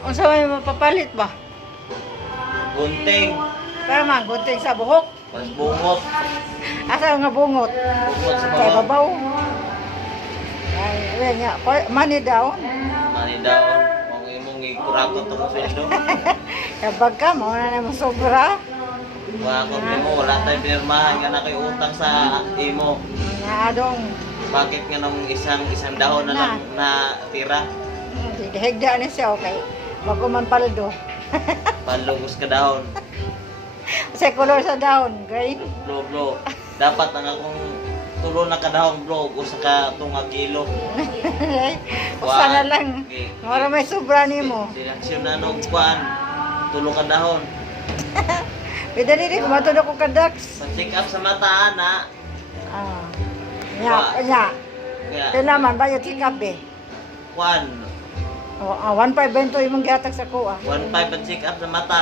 Unsa may mapapalit ba? Gunting. Kaya man, gunting sa buhok. Mas bungot. Asa nga bungot? Bungot sa Kay baba. babaw. Ay, wala niya. Money daw. Mani daw. Kung imong ikurato itong sweldo. Kapag ka, mauna na mo sobra. Wala kong imo. Wala tayong pirmahan nga na kay utang sa imo. Nga adong. Bakit nga nung isang dahon na lang na tira? Higda na siya, okay. Bago man paldo. Palugos ka dahon. Sa color sa down, green. Blo. Dapat ang akong tulo na kadahon blo. Usa ka tunga kilo. Usa na lang. Mara may sobra nimo. Sinaksyon na nung kuan. Tulo ka dahon. Pwede rin, kumatulog ko kadaks. Pa-check up sa mata, ana. Ah. Nya. Kaya naman, bayo tikap eh. Kuan. Oh, 1.5 bento yung mga gatag sa kuha. 1.5 pa-check up sa mata.